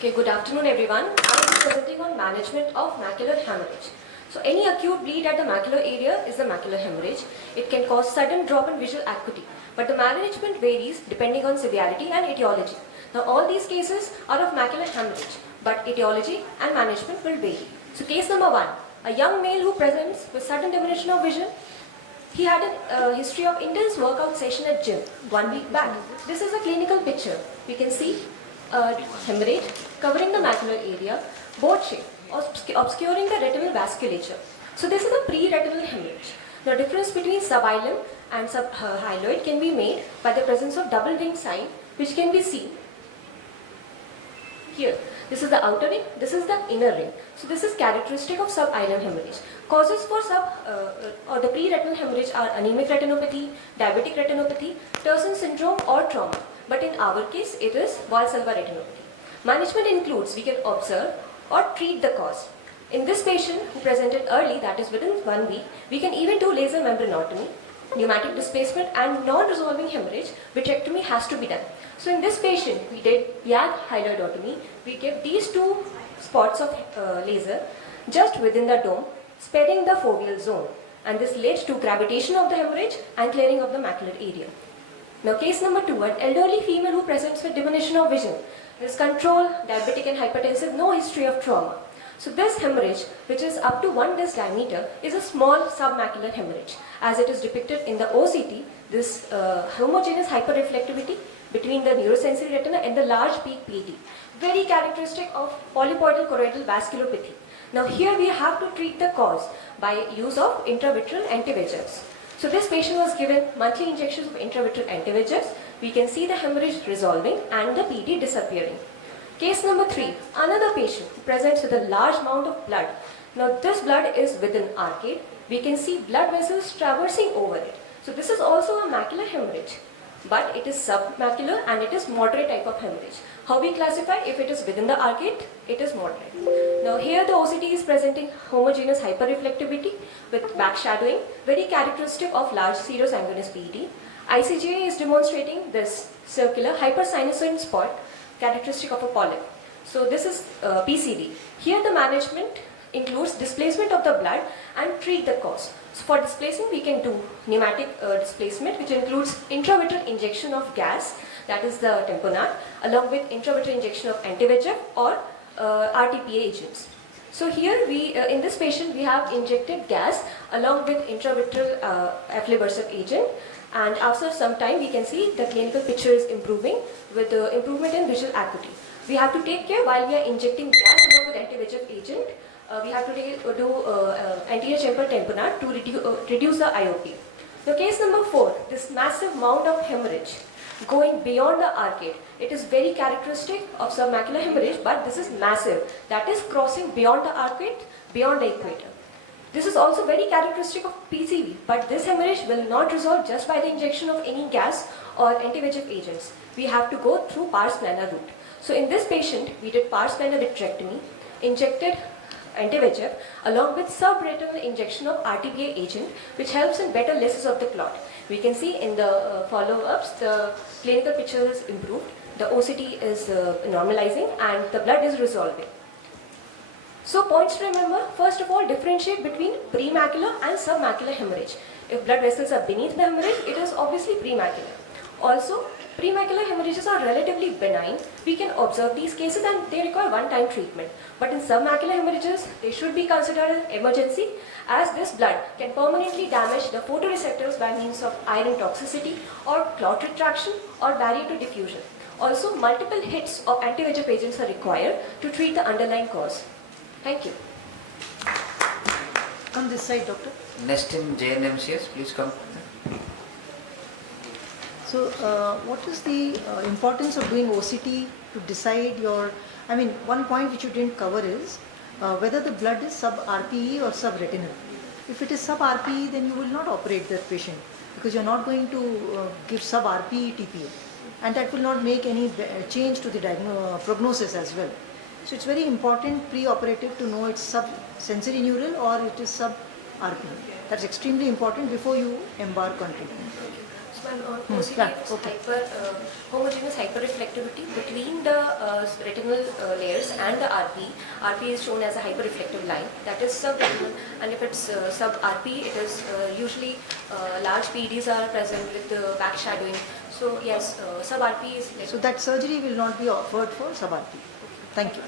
Okay, good afternoon everyone. I will be presenting on management of macular hemorrhage. So any acute bleed at the macular area is the macular hemorrhage. It can cause sudden drop in visual acuity, but the management varies depending on severity and etiology. Now all these cases are of macular hemorrhage, but etiology and management will vary. So case number 1, a young male who presents with sudden diminution of vision. He had a history of intense workout session at gym 1 week back. This is a clinical picture. We can see hemorrhage covering the macular area, boat shape, obscuring the retinal vasculature. So this is a pre-retinal hemorrhage. The difference between subilam and subhyaloid can be made by the presence of double ring sign, which can be seen here. This is the outer ring, this is the inner ring. So this is characteristic of subilam hemorrhage. Causes for or the pre-retinal hemorrhage are anemic retinopathy, diabetic retinopathy, Terson syndrome or trauma. But in our case, it is Valsalva retinopathy. Management includes, we can observe or treat the cause. In this patient who presented early, that is within 1 week, we can even do laser membranotomy, pneumatic displacement and non-resolving hemorrhage, vitrectomy has to be done. So in this patient, we had hyaloidotomy. We gave these 2 spots of laser just within the dome, sparing the foveal zone. And this led to gravitation of the hemorrhage and clearing of the macular area. Now case number 2, an elderly female who presents with diminution of vision. Is controlled, diabetic and hypertensive, no history of trauma. So this hemorrhage, which is up to 1 disc diameter, is a small submacular hemorrhage. As it is depicted in the OCT, this homogeneous hyperreflectivity between the neurosensory retina and the large peak PET. Very characteristic of polypoidal choroidal vasculopathy. Now here we have to treat the cause by use of intravitreal anti-VEGFs. So this patient was given monthly injections of intravitreal anti-VEGFs. We can see the hemorrhage resolving and the PD disappearing. Case number 3, another patient who presents with a large amount of blood. Now this blood is within arcade. We can see blood vessels traversing over it. So this is also a macular hemorrhage, but it is submacular and it is moderate type of hemorrhage. How we classify? If it is within the arcade, it is moderate. Now here the OCT is presenting homogeneous hyperreflectivity with backshadowing, very characteristic of large serosanguineous PET. ICGA is demonstrating this circular hypersinusoid spot, characteristic of a polyp. So this is PCV. Here the management includes displacement of the blood and treat the cause. So for displacing, we can do pneumatic displacement, which includes intravitreal injection of gas, that is the tamponade, along with intravitreal injection of anti-VEGF or RTPA agents. So here we, in this patient, we have injected gas along with intravitreal aflibercept agent, and after some time we can see the clinical picture is improving with improvement in visual acuity. We have to take care while we are injecting gas along with anti-VEGF agent. We have to do anterior chamber tamponade to reduce the IOP. Now case number 4, this massive amount of hemorrhage going beyond the arcade. It is very characteristic of submacular hemorrhage, but this is massive. That is crossing beyond the arcade, beyond the equator. This is also very characteristic of PCV, but this hemorrhage will not resolve just by the injection of any gas or anti-VEGF agents. We have to go through pars plana route. So in this patient, we did pars plana vitrectomy, injected anti-VEGF along with subretinal injection of RTPA agent, which helps in better lysis of the clot. We can see in the follow-ups, the clinical picture is improved, the OCT is normalizing and the blood is resolving. So points to remember, first of all, differentiate between premacular and submacular hemorrhage. If blood vessels are beneath the hemorrhage, it is obviously premacular. Also, premacular hemorrhages are relatively benign. We can observe these cases and they require one-time treatment. But in submacular hemorrhages, they should be considered an emergency, as this blood can permanently damage the photoreceptors by means of iron toxicity or clot retraction or barrier to diffusion. Also, multiple hits of anti-VEGF agents are required to treat the underlying cause. Thank you. Come this side, doctor. Next in JNMCS, please come. So, what is the importance of doing OCT to decide your, I mean, one point which you didn't cover is whether the blood is sub-RPE or sub-retinal. If it is sub-RPE, then you will not operate that patient because you're not going to give sub-RPE TPA, and that will not make any change to the prognosis as well. So it's very important pre-operative to know it's sub-sensory neural or it is sub-RPE. That's extremely important before you embark on treatment. When on Hmm, OCT, yeah, it's okay. homogeneous hyperreflectivity between the retinal layers and the RP. RP is shown as a hyperreflective line, that is subretinal, and if it's sub-RP, it is usually large PDs are present with the back shadowing. So yes, sub-RP is like... So that surgery will not be offered for sub-RP. Thank you.